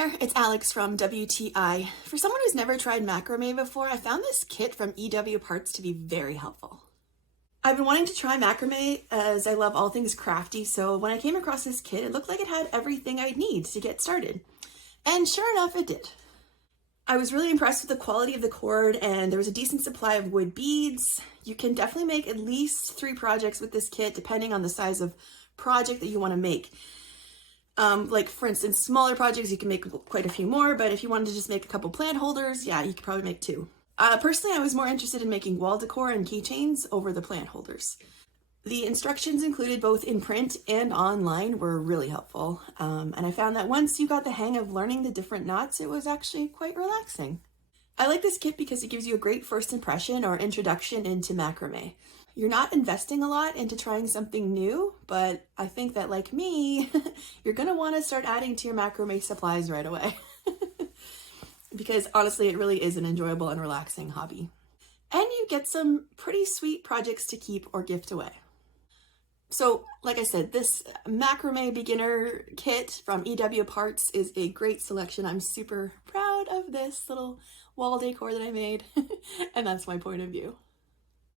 there, it's Alex from WTI. For someone who's never tried macrame before, I found this kit from Ewparts to be very helpful. I've been wanting to try macrame as I love all things crafty, so when I came across this kit, it looked like it had everything I'd need to get started. And sure enough, it did. I was really impressed with the quality of the cord, and there was a decent supply of wood beads. You can definitely make at least 3 projects with this kit, depending on the size of project that you want to make. Like for instance, smaller projects, you can make quite a few more, but if you wanted to just make a couple plant holders, yeah, you could probably make 2. Personally, I was more interested in making wall decor and keychains over the plant holders. The instructions included both in print and online were really helpful, and I found that once you got the hang of learning the different knots, it was actually quite relaxing. I like this kit because it gives you a great first impression or introduction into macrame. You're not investing a lot into trying something new, but I think that, like me, you're going to want to start adding to your macrame supplies right away. Because honestly, it really is an enjoyable and relaxing hobby. And you get some pretty sweet projects to keep or gift away. So, like I said, this macrame beginner kit from Ewparts is a great selection. I'm super proud of this little wall decor that I made, and that's my point of view.